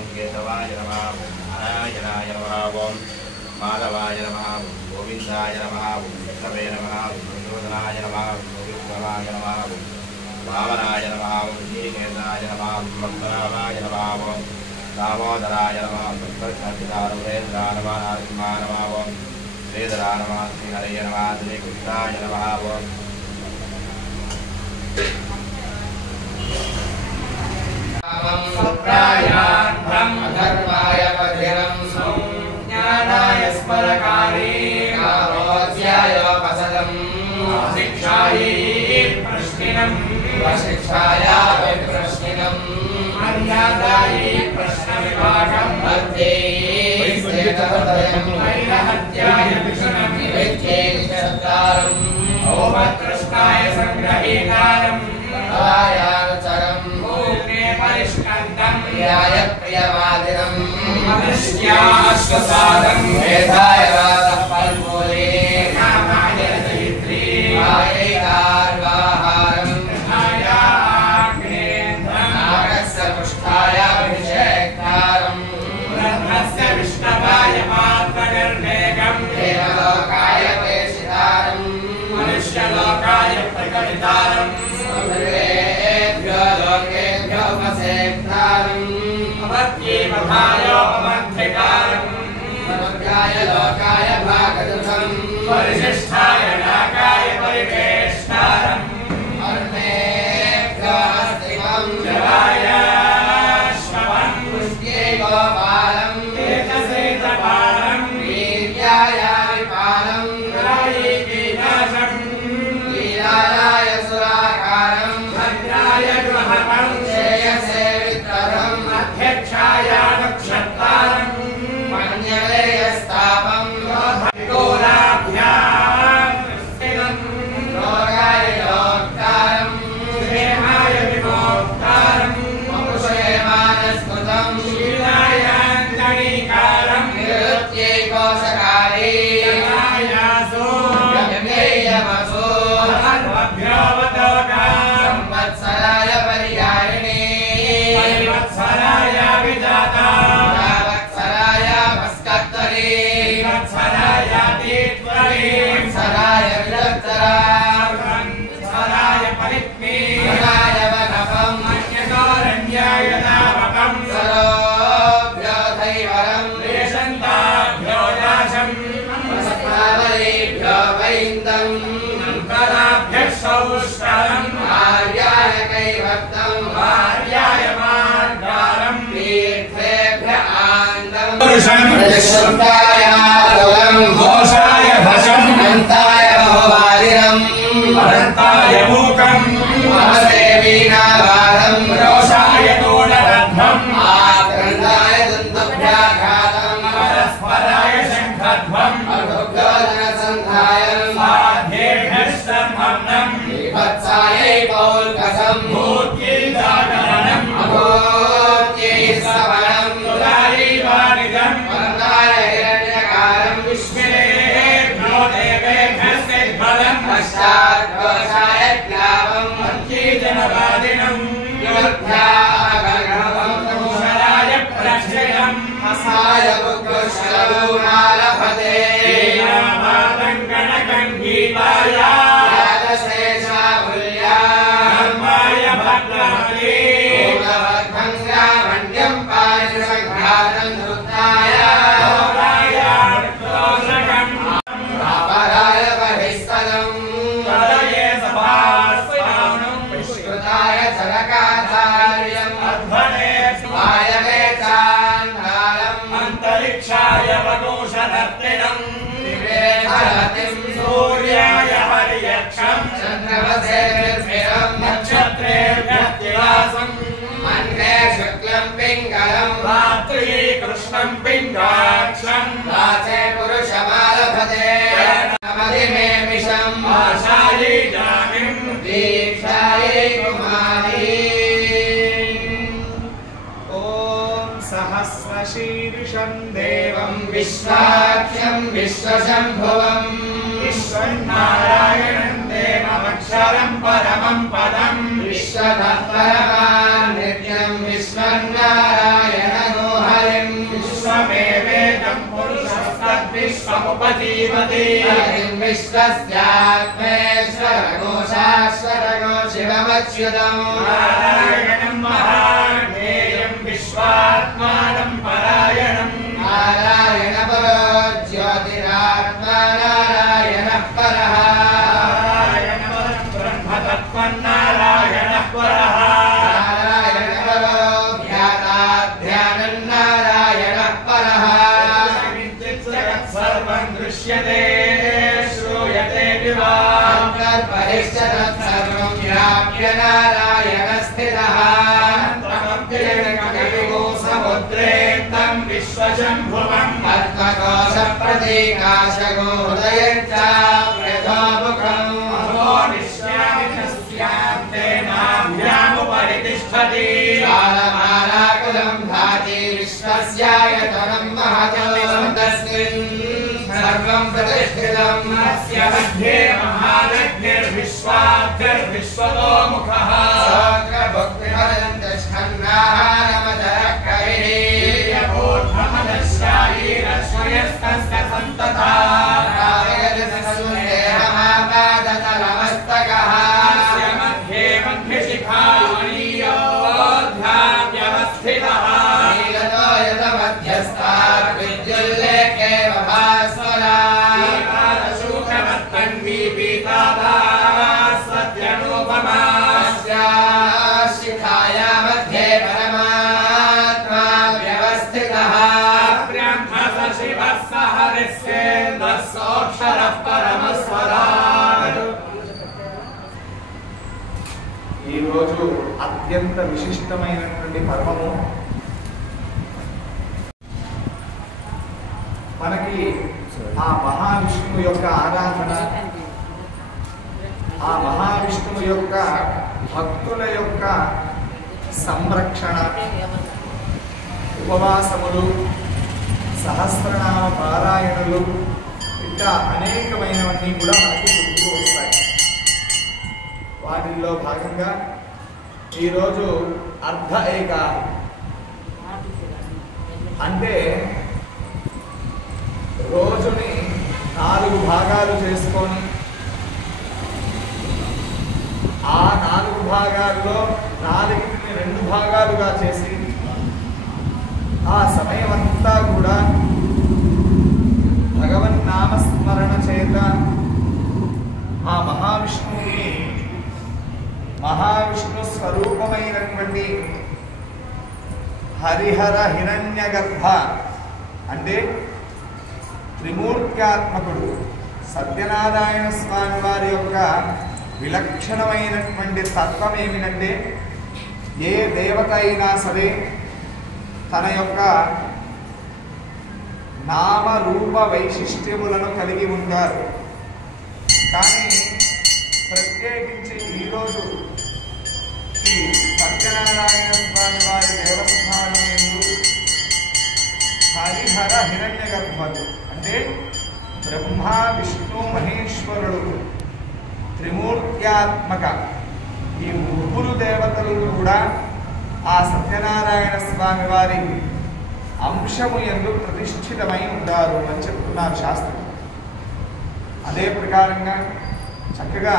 ओम केशवाय नमः नारायणाय नमः ओम माधवाय नमः गोविंदाय नमः विष्णवे नमः विष्णुनाय नमः विष्णवाय नमः वामनाय नमः श्रीकेशाय नमः पद्मनाभाय नमः दामोदराय नमः सत्कर्षारुहेन्द्राय नमः नरसिंहाय नमः श्रीधराय नमः श्रीहरये नमः श्रीकृष्णाय नमः सुप्रायान्तं अधर्माय पथिरं ज्ञानाय स्मरकारे कामोऽध्याय पसदं शिक्षायै प्रश्निनं शिक्षाय विप्रश्निनं मर्यादायै प्रश्नविभागं मध्ये स्थितहृदयं वैरहत्याय विषणं विद्येशतारम् ओमकृष्णाय संग्रहीतारम् आयानुचरम् परिष्कन्दं प्रियाय प्रियवादिनं मनुष्याश्वसादं वेदाय वादः पल्मूले कामाय रजयित्री आयैकार्वाहारं कृष्णायाग्नेन्द्रं नागस्य पुष्टाय अभिषेक्तारं ब्रह्मस्य विष्णवाय मात्रनिर्वेगं देवलोकाय प्रेषितारं मनुष्यलोकाय प्रकटितारं समग्राय लोकाय भागदुःखं परिशिष्टाय नाकाय परिवेष्टारम् अर्णेभ्यस्त्रिवं जलाय श्रवं पुष्ये गोपालं वेदसेतपालं वीर्याय विपालं राये कीनाशं लीलाय सुराकारं भद्राय गृहपं श्रेयसे वित्रहम् अध्यक्षाय नक्षत्रारम् मन्यवेयस्तापं घोराभ्यां स्थितं रोगाय योक्तारं क्षेमाय विमोक्तारं वपुषेमानस्मृतं शीलायाञ्जनीकारं निरुत्यै कोशकारे यमायासो यमेयमसो सर्वभ्योऽवतोकां संवत्सराय पर्यायिणे परिवत्सराय विजाता सराय विरक्तरा सराय परित्मे सराय वनपं मन्यकारण्याय नामकं सरोभ्यो धैवरं रेशन्ताभ्यो दाशं सत्तावलेभ्यो वैन्दं कलाभ्यः सौष्ठवं आर्याय कैवक्तं आर्याय मार्गारं तीर्थेभ्य आन्दं पुरुषं घोषाय भजं अनन्ताय भवादिनं अनन्ताय मूकं महदेवीनावादं रोषाय तोडरध्वम् आक्रन्दाय दन्तभ्याघातं परस्पराय शङ्खध्वम् अभुग्धोदनसन्धायं साध्येभ्यस्तमग्नं विभत्सायै पौल्कसं भूत्यै जागरणम् अभूत्यै सवनं तुलायै वाणिजम् वर्णाय हिरण्यकारं विश्वेभ्यो देवेभ्यस्तिद्बलं पश्चाद्घोषाय क्लावं मध्ये जनवादिनं योध्यागर्भवं शराय प्रक्षिणं हसाय उग्रशलभूमालभते वीणामातङ्कणकं गीताय यादशेषाभुल्या धर्माय भद्रमते भूतभद्रङ्गामण्यं पारिषघ्रातं धृताय अपराय बहिस्तलं तदये सभास्वानं विष्कृताय चरकाचार्यम् अध्वने वायवे चान्धारम् अन्तरिक्षाय वटोषधर्तिनं निवेशरतिं सूर्याय हर्यक्षं चन्द्रवसे निर्भिरं नक्षत्रेभ्यः तिवासं मन्ये शुक्लं पिङ्गलं रात्रि कृष्णं पिङ्गाक्षं वाचे पुरुषमालभते नमदिमे विषं आशायै जामिं दीक्षायै कुमारी ॐ सहस्रशीर्षं देवं विश्वाख्यं विश्वशम्भुवं विश्वनारायणं देवमक्षरं परमं पदं विश्वतः परमान् नित्यं विश्वनारायणो विश्वस्यात्मेश्वरगो शाश्वतगो शिवमच्युतम् नारायणं महाज्ञेयं विश्वात्मानं परायणम् नारायण परो ज्योतिरात्मा नारायणः परः नारायण ब्रह्मतत्त्वं नारायणः परः नारायण परो ध्यानाध्यानं नारायणः परः सर्वं दृश्यते श्रूयते विवान्तर्परिश्चरत् सर्वं व्याप्य नारायणस्थितः समुद्रेन्दं विश्वशम्भुवम् आत्मकोशप्रतीकाशगोदयं चाप्यथोमुखम् निश्यामिनस्यान्ते नाभ्यामुपरि तिष्ठति कालमालाकुलं भाति विश्वस्यायतनं महतं तस्मिन् सर्वं प्रतिष्ठितम् अस्य मध्ये महालक्ष्मीर्विश्वाद्यर्विश्वतोमुखः भक्तिहरन्तश्छन्नाहारमदः कविरीर्यभूर्भमदश्यायीरश्वयस्तस्य सन्ततः रागजसुन्देहमापादतलमस्तकः अस्य मध्ये मध्यशिखामणीयोऽध्याव्यवस्थितः नीलतो यतमध्यस्तात् विद्युल्लेखे भास्वराशूकवत्तन्वी पीताभास्वत्यनुपमा शिखाया मध्ये परमात्मा व्यवस्थितः ब्रह्म शिवः सह हरिस्येन्द्रः सोऽक्षरः परमस्वराट् ఈ రోజు అత్యంత విశిష్టమైనటువంటి పర్వము. మనకి ఆ మహావిష్ణువు యొక్క ఆరాధన, ఆ మహావిష్ణువు యొక్క భక్తుల యొక్క సంరక్షణ, ఉపవాసములు, సహస్రనామ పారాయణలు, ఇట్లా అనేకమైనవన్నీ కూడా మనకి గుర్తుకు వస్తాయి. వాటిల్లో భాగంగా ఈరోజు అర్ధ ఏకాదశి అంటే రోజుని 4 భాగాలు చేసుకొని ఆ 4 భాగాల్లో 4ని 2 భాగాలుగా చేసి ఆ సమయం అంతా కూడా భగవన్నామస్మరణ చేత ఆ మహావిష్ణువుని, మహావిష్ణు స్వరూపమైనటువంటి హరిహర హిరణ్య గర్భ అంటే త్రిమూర్త్యాత్మకుడు సత్యనారాయణ స్వామి వారి యొక్క విలక్షణమైనటువంటి తత్వం ఏమిటంటే, ఏ దేవత అయినా సరే తన యొక్క నామరూప వైశిష్ట్యములను కలిగి ఉంటారు. కానీ ప్రత్యేకించి ఈరోజు ఈ సత్యనారాయణ స్వామి వారి దేవస్థానం ఎందు హరిహర హిరణ్య గర్భుడు అంటే బ్రహ్మ విష్ణు మహేశ్వరుడు త్రిమూర్త్యాత్మక ఈ 3 దేవతలు కూడా ఆ సత్యనారాయణ స్వామి వారి అంశము యందు ప్రతిష్ఠితమై ఉంటారు అని చెప్తున్నారు శాస్త్రం. అదే ప్రకారంగా చక్కగా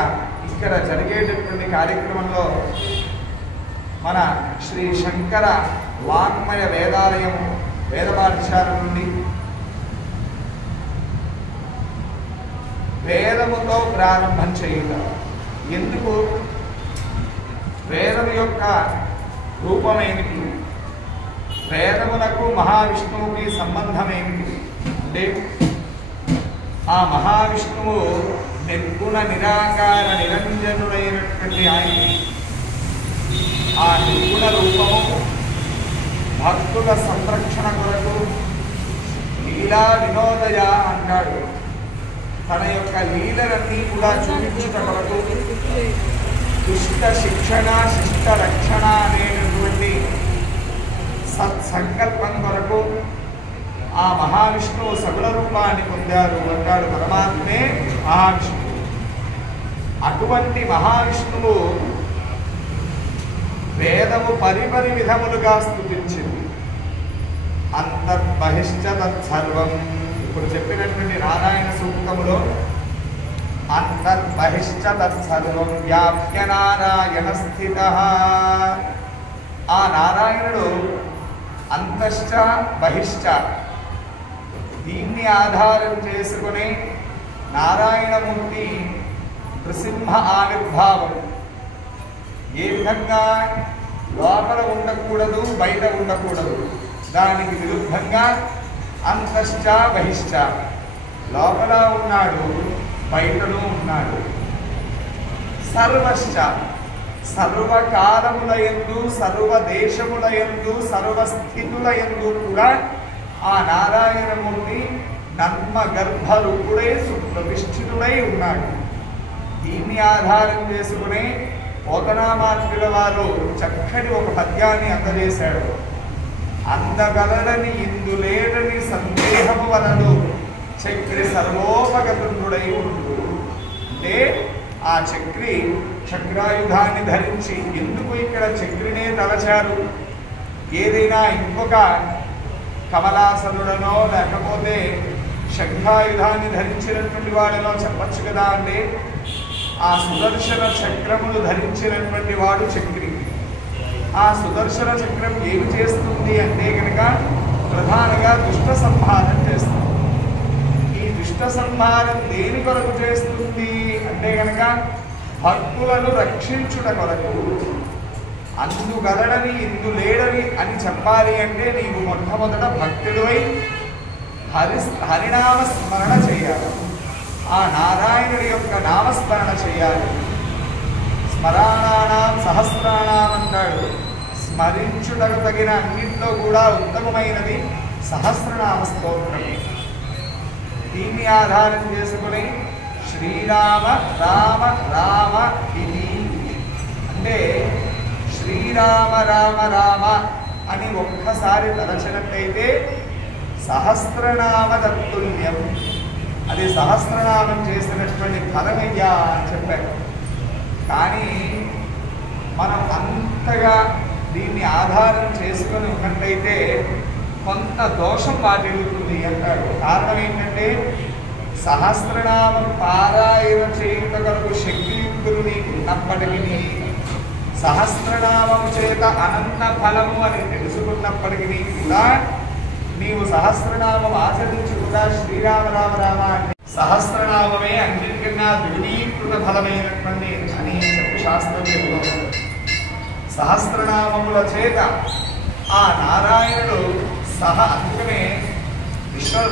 ఇక్కడ జరిగేటటువంటి కార్యక్రమంలో మన శ్రీ శంకర వాంగ్మయ వేదాలయం వేద పాఠశాల నుండి వేదముతో ప్రారంభం చేయుట. ఎందుకు? వేదము యొక్క రూపమేమిటి, వేదములకు మహావిష్ణువుకి సంబంధం ఏమిటి అంటే, ఆ మహావిష్ణువు నిర్గుణ నిరాకార నిరంజనుడైనటువంటి ఆయన. ఆ నిర్గుణ రూపము భక్తుల సంరక్షణ కొరకు లీలా వినోదయ అంటాడు. తన యొక్క లీలలన్నీ కూడా చూపించుట కొరకు దుష్ట శిక్షణ శిష్ట రక్షణ అనేటటువంటి సత్సంకల్పం కొరకు ఆ మహావిష్ణువు సగుణ రూపాన్ని పొందారు అంటాడు పరమాత్మే మహావిష్ణువు. అటువంటి మహావిష్ణువు వేదము పరిపరి విధములుగా స్తుతించింది. అంతర్బహిష్ట తత్సర్వం ఇప్పుడు చెప్పినటువంటి నారాయణ సూక్తములో అంతర్బహిశ్చ తత్సర్వం వ్యాప్య నారాయణ స్థితః. ఆ నారాయణుడు అంతశ్చ బహిశ్చ, దీన్ని ఆధారం చేసుకుని నారాయణమూర్తి నృసింహ ఆవిర్భావం. ఏ విధంగా లోపల ఉండకూడదు, బయట ఉండకూడదు, దానికి విరుద్ధంగా అంతశ్చ బహిశ్చ, లోపల ఉన్నాడు, బయటను ఉన్నాడు. సర్వశ్చ, సర్వకాలములయందు, సర్వదేశములయందు, సర్వస్థితులయందు కూడా ఆ నారాయణమూర్తి నన్మ గర్భరూపుడై సుప్రతిష్ఠితుడై ఉన్నాడు. దీన్ని ఆధారం చేసుకునే పోతనామాత్రుల వారు చక్కటి ఒక పద్యాన్ని అందజేశాడు. అందగలడని ఇందులేడని సందేహము వలడు చక్రి సర్వోపగతుడై ఉండు. అంటే ఆ చక్రి చక్రాయుధాన్ని ధరించి, ఎందుకు ఇక్కడ చక్రినే తలచారు? ఏదైనా ఇంకొక కమలాసనుడనో లేకపోతే శంఖాయుధాన్ని ధరించినటువంటి వాడనో చెప్పచ్చు కదా. అంటే ఆ సుదర్శన చక్రములు ధరించినటువంటి వాడు చక్రి. ఆ సుదర్శన చక్రం ఏమి చేస్తుంది అంటే కనుక ప్రధానంగా దుష్ట సంహారం చేస్తుంది. ఈ దుష్ట సంహారం దేని కొరకు చేస్తుంది అంటే కనుక భక్తులను రక్షించుట కొరకు. అందుగలడని ఇందులేడని అని చెప్పాలి అంటే నీవు మొట్టమొదట భక్తుడివై హరినామ స్మరణ చేయాలి. ఆ నారాయణుడి యొక్క నామస్మరణ చేయాలి. స్మరాణానాం సహస్రాణం అంటాడు. స్మరించుటకు తగిన అన్నింటిలో కూడా ఉత్తమమైనది సహస్రనామ స్తోత్రం. దీన్ని ఆధారం చేసుకుని శ్రీరామ రామ రామ ఇది అంటే శ్రీరామ రామ రామ అని ఒక్కసారి తలచినట్లయితే సహస్రనామ తత్తుల్యం, అది సహస్రనామం చేసినటువంటి ఫలమయ్యా అని చెప్పారు. కానీ మనం అంతగా దీన్ని ఆధారం చేసుకొని ఉన్నట్లయితే కొంత దోషం వాటిల్లుతుంది అంటారు. కారణం ఏంటంటే సహస్రనామం పారాయణ చేయుట కొరకు శక్తియుక్తులు నీకు ఉన్నప్పటికీ, సహస్రనామం చేత అనంత ఫలము అని తెలుసుకున్నప్పటికీ కూడా నీవు సహస్రనామం ఆచరించి కూడా శ్రీరామ రామ రామ అంటే సహస్రనామమే అన్నిటికన్నా ద్విగుణీకృత ఫలమైనటువంటి అని చెప్పి శాస్త్రం చెబుతుంది. సహస్రనామముల చేత ఆ నారాయణుడు అందుకనే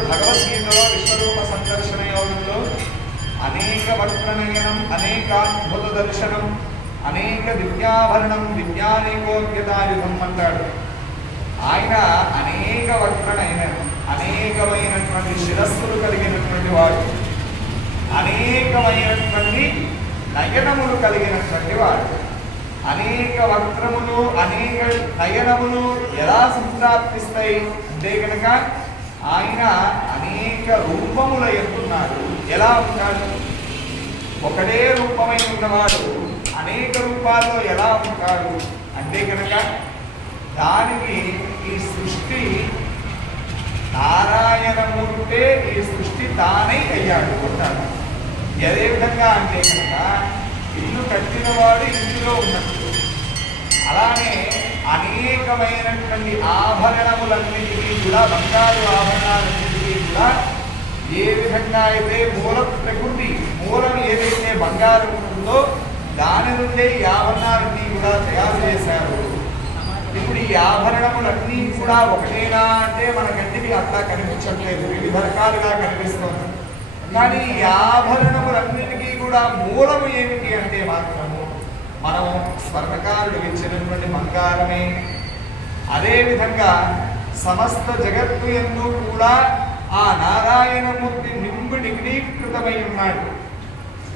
భగవద్గీతలో విశ్వరూప సందర్శన యోగంలో అనేక వక్రనయనం, అనేకాద్భుత దర్శనం, అనేక దివ్యాభరణం, దివ్యానేకోద్యతాయుధం అంటాడు. ఆయన అనేక వక్రనయనం, అనేకమైనటువంటి శిరస్సులు కలిగినటువంటి వాడు, అనేకమైనటువంటి నయనములు కలిగినటువంటి వాడు. అనేక వక్రములు, అనేక నయనములు ఎలా సంప్రాప్తిస్తాయి అంటే కనుక ఆయన అనేక రూపముల ఎత్తున్నాడు. ఎలా ఉంటాడు? ఒకటే రూపమై ఉన్నవాడు అనేక రూపాల్లో ఎలా ఉంటాడు అంటే కనుక దానికి ఈ సృష్టి నారాయణమూర్తే ఈ సృష్టి తానై అయ్యాడు అంటాడు. అదే విధంగా అంటే కనుక ఇల్లు కట్టినవాడు ఇంటిలో ఉన్నట్టు, అలానే అనేకమైనటువంటి ఆభరణములన్నిటికీ కూడా, బంగారు ఆభరణాలన్నిటికీ కూడా ఏ విధంగా అయితే మూల ప్రకృతి, మూలం ఏదైతే బంగారం ఉంటుందో దాని నుండే ఈ ఆభరణాలన్నీ కూడా తయారు చేశారు. ఇప్పుడు ఈ ఆభరణములన్నీ కూడా ఒకటేనా అంటే మన కంటికి అట్లా కనిపించట్లేదు, వివిధ రకాలుగా కనిపిస్తుంది. కానీ ఈ ఆభరణములన్నిటికీ కూడా మూలము ఏమిటి అంటే మాత్రము మనం స్వర్ణకారుడు ఇచ్చినటువంటి బంగారమే. అదేవిధంగా సమస్త జగత్తు యందు కూడా ఆ నారాయణమూర్తి నిగ్నీకృతమై ఉన్నాడు.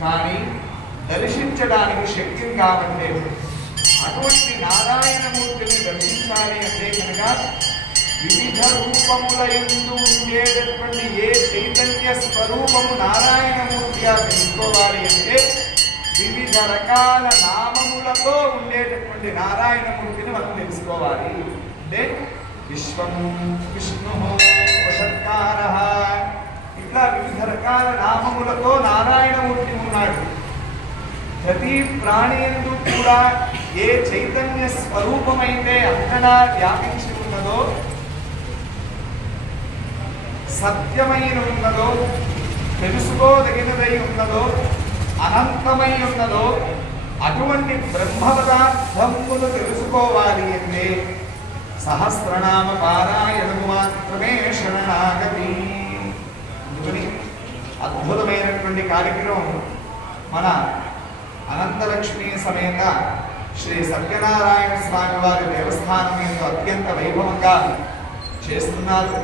కానీ దర్శించడానికి శక్తి కావట్లేదు. అటువంటి నారాయణమూర్తిని దర్శించాలి అంటే కనుక వివిధ రూపముల యందు ఉండేటటువంటి ఏ చైతన్య స్వరూపము నారాయణమూర్తిగా తెలుసుకోవాలి అంటే వివిధ రకాల నామములతో ఉండేటటువంటి నారాయణమూర్తిని మనం తెలుసుకోవాలి. అంటే విశ్వం విష్ణు వషట్కారః ఇట్లా వివిధ రకాల నామములతో నారాయణమూర్తి ఉన్నాడు. ప్రతి ప్రాణి యందు కూడా ఏ చైతన్య స్వరూపమైతే అంతటా వ్యాపించి ఉన్నదో, సత్యమైన ఉన్నదో, తెలుసుకోదగినదై ఉన్నదో, అనంతమై ఉన్నదో అటువంటి బ్రహ్మపదార్థమును తెలుసుకోవాలి అంటే సహస్రనామ పారాయణము మాత్రమే శరణాగతి. అందుకని అద్భుతమైనటువంటి కార్యక్రమం మన అనంతలక్ష్మి సమేత శ్రీ సత్యనారాయణ స్వామి వారి దేవస్థానం యందు అత్యంత వైభవంగా చేస్తున్నారు.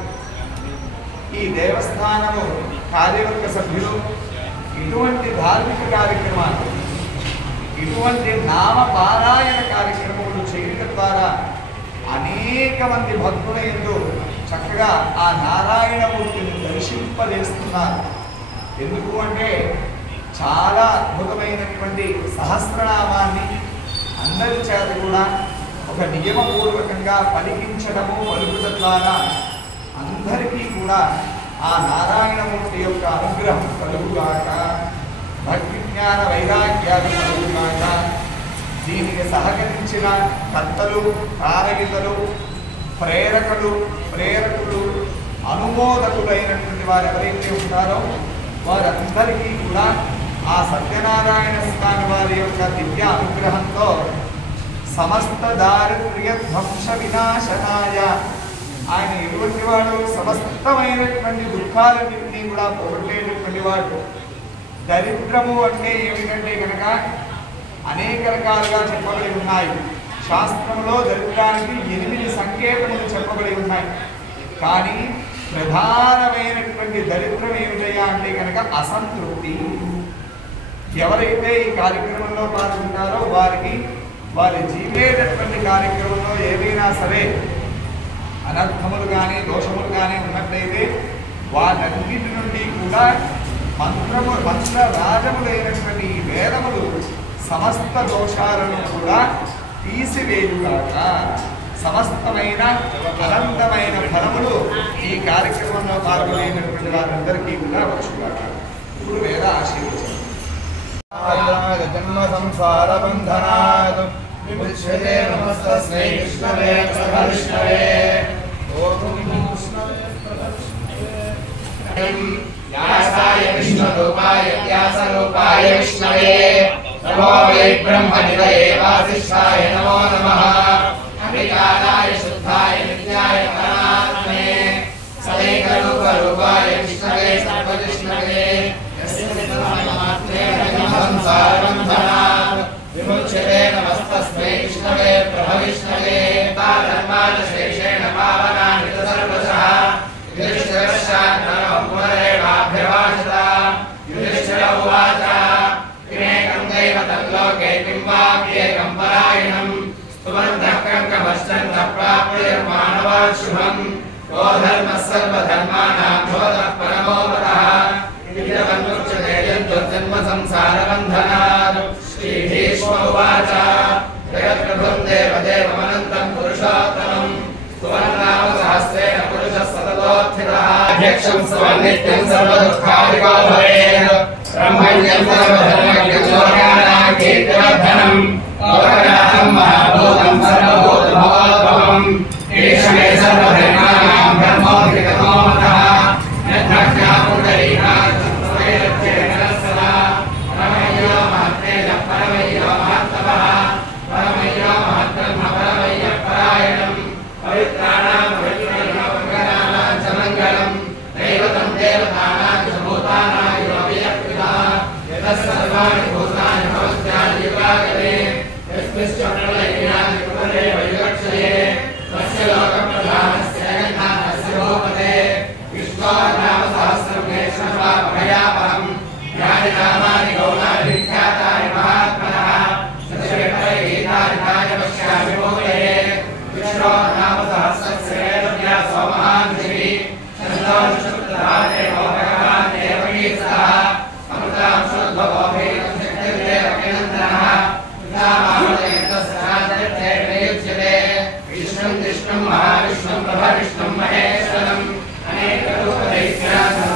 ఈ దేవస్థానము కార్యవర్గ సభ్యులు ఇటువంటి ధార్మిక కార్యక్రమాలు, ఇటువంటి నామ పారాయణ కార్యక్రమములు చేయడం ద్వారా అనేక మంది భక్తుల యందు చక్కగా ఆ నారాయణమూర్తిని దర్శింపజేస్తున్నారు. ఎందుకు అంటే చాలా అద్భుతమైనటువంటి సహస్రనామాన్ని అందరి చేత కూడా ఒక నియమపూర్వకంగా పలికించడము, పలుకుట ద్వారా అందరికీ కూడా ఆ నారాయణమూర్తి యొక్క అనుగ్రహం కలుగుగాక, భక్తి జ్ఞాన వైరాగ్యాలు కలుగుగాక. దీనికి సహకరించిన కర్తలు, కారగితలు, ప్రేరకులు, అనుమోదకులైనటువంటి వారు ఎవరైతే ఉంటారో వారందరికీ కూడా ఆ సత్యనారాయణ స్వామి వారి యొక్క దివ్య అనుగ్రహంతో సమస్త దారిద్ర్య ధ్వంస వినాశనాయ, ఆయన ఎటువంటి వాడు, సమస్తమైనటువంటి దుఃఖాలన్నింటినీ కూడా పోగొట్టేటటువంటి వాడు. దరిద్రము అంటే ఏమిటంటే కనుక అనేక రకాలుగా చెప్పబడి ఉన్నాయి. శాస్త్రంలో దరిద్రానికి 8 సంకేతములు చెప్పబడి ఉన్నాయి. కానీ ప్రధానమైనటువంటి దరిద్రం ఏమిటయ్యా అంటే కనుక అసంతృప్తి. ఎవరైతే ఈ కార్యక్రమంలో పాల్గొంటారో వారికి వారి జీవేటటువంటి కార్యక్రమంలో ఏదైనా సరే అనర్థములు కానీ దోషములు కానీ ఉన్నట్లయితే వాటన్నిటి నుండి కూడా మంత్రరాజములైనటువంటి ఈ వేదములు సమస్త దోషాలను కూడా తీసివేయుగాక. సమస్తమైన అనంతమైన ఫలములు ఈ కార్యక్రమంలో పాల్గొనేటటువంటి వారందరికీ కూడా వచ్చుగాక. ఇప్పుడు వేద ఆశీర్వచనం. జన్మ సంసార బంధనాత్ విముచ్యతే నమస్తస్మై విష్ణవే విష్ణవే. వ్యాసాయ విష్ణురూపాయ వ్యాసరూపాయ విష్ణవే నమో వై బ్రహ్మనిధయే వాసిష్ఠాయ నమో నమః. అవికారాయ శుద్ధాయ నిత్యాయ పరమాత్మనే సైకరూపరూపాయ విష్ణవే సర్వవిష్ణవే. సంసారబంధనాత్ విముచ్యతే నమస్తస్మై విష్ణవే ప్రభవిష్ణవే. ధర్మానుశేషేణ పావనాని సర్వశః యుధిష్ఠిరశ్చాన్నరమురేవాభ్యవాచత. యుధిష్ఠిర ఉవాచ కిమేకం దైవతం లోకే కిం వాప్యేకం పరాయణం స్తువంతః కంకమశ్చందః ప్రాప్తిర్మానవాన్ శుభం. యో ధర్మः సర్వధర్మాణాం భవతః పరమో మతః. ఇదమన్ముచ్యతే జన్మ సంసారబంధనాత్. శ్రీభీష్మ ఉవాచ జగత్ప్రభుం దేవదేవమనంతం పురుషోత్తమం స్తువన్నామ సహస్రేణ పురుషः సతతోత్థితः. అధ్యక్షం స్వనిత్యం సర్వదుఃఖాదికో భవేత్. బ్రహ్మణ్యం సర్వధర్మజ్ఞం లోకానాం కీర్తివర్ధనం. లోకనాథం మహాభూతం సర్వభూతభవోద్భవం. ఏష మే సర్వధర్మాణాం బ్రహ్మోధిగతో మతః. విష్ణుం మహావిష్ణుం ప్రభవిష్ణుం మహేశ్వరం అనేక రూప దైత్యాసనం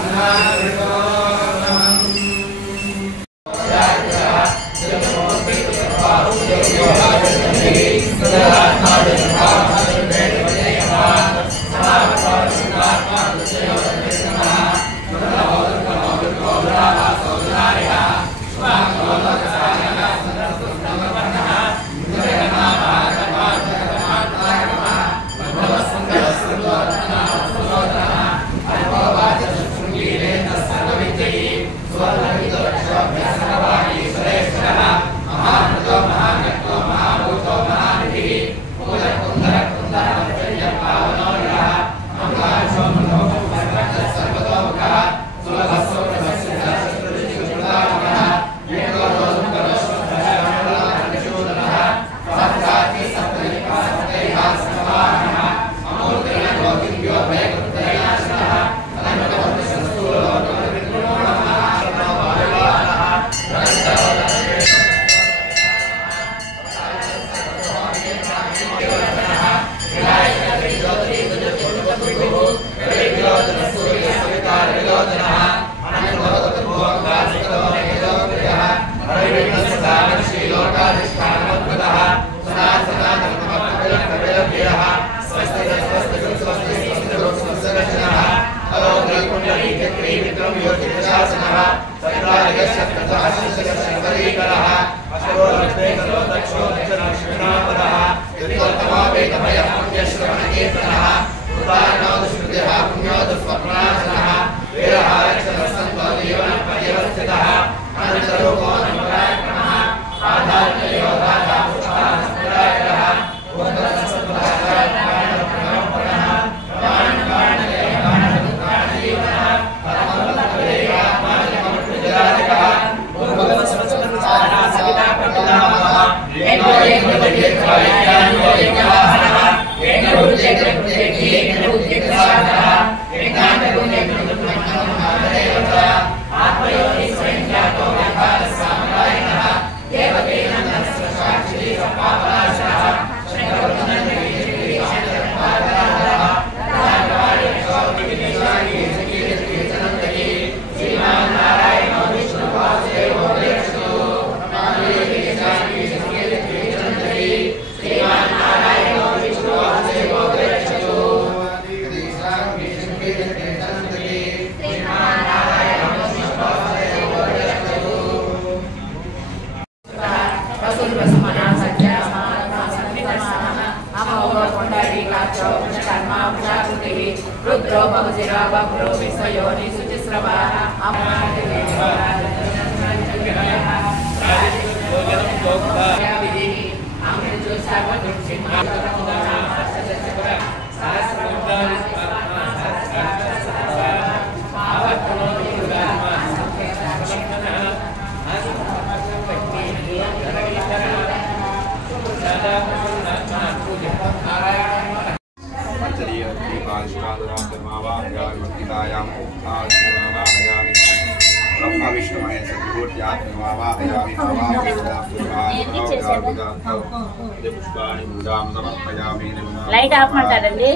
లైట్ ఆఫ్ అంటారండి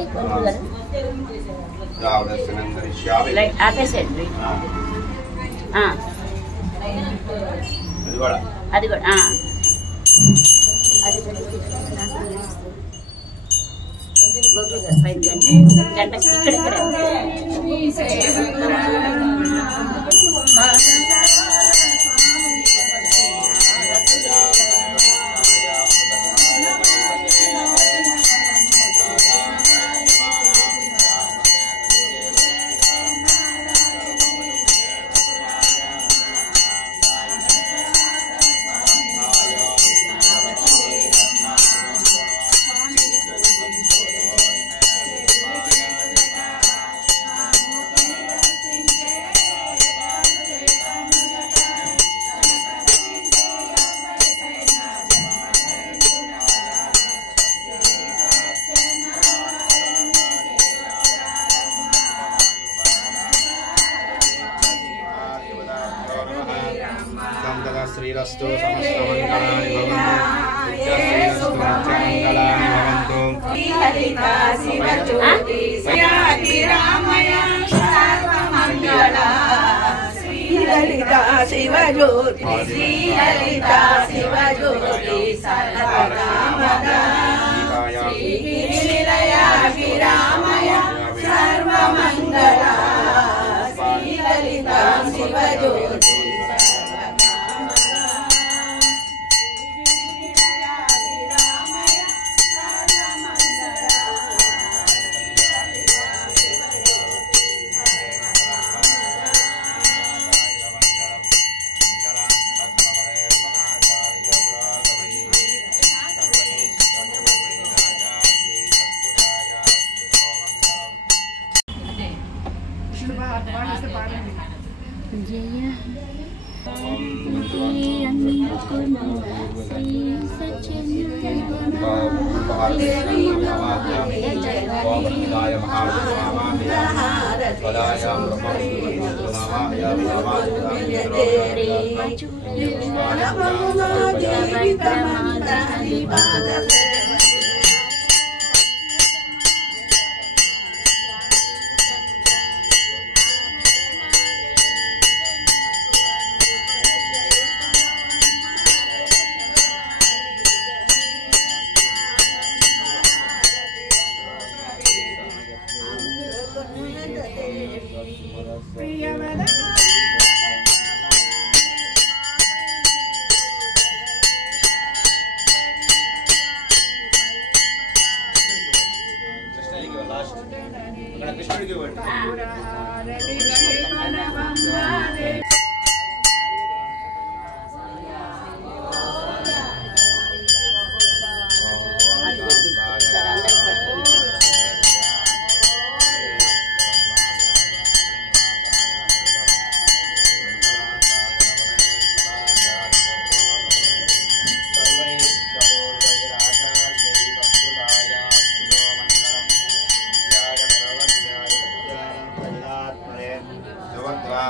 లైట్ ఆపేసేయండి అది కూడా గంట ఇక్కడ శ్రీరస్తు సమస్తమంగళాని భవంతు మంగళాని భవంతు హరితా శివజ్యోతి శ్రీరామయ సర్వమంగళ శ్రీ లలితా శివజ్యోతి శ్రీ లలితా శివజ్యోతి సర్వకామదా श्रीगिरिनिलया गिरामय सर्वमङ्गला श्रीललिता शिवज्योति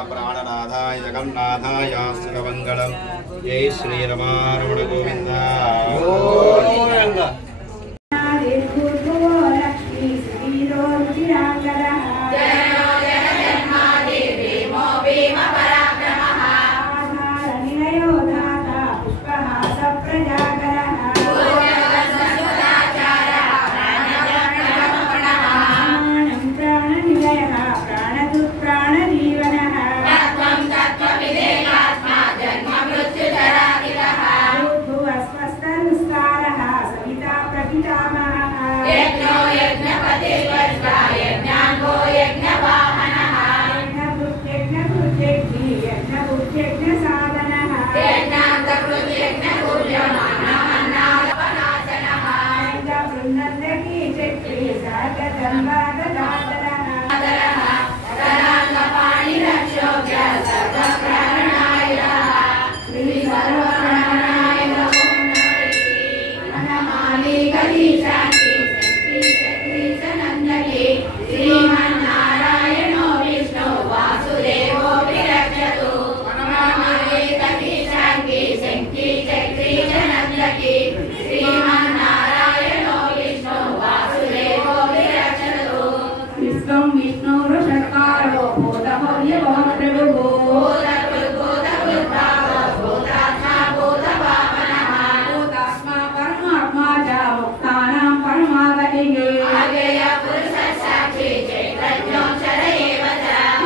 प्राणनाथाय जगन्नाथाय सर्वमङ्गलं जय श्री रमारमण गोविंद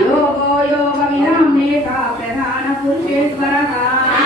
योगो योग विनाम्ने का प्रधान पुरुषेश्वरः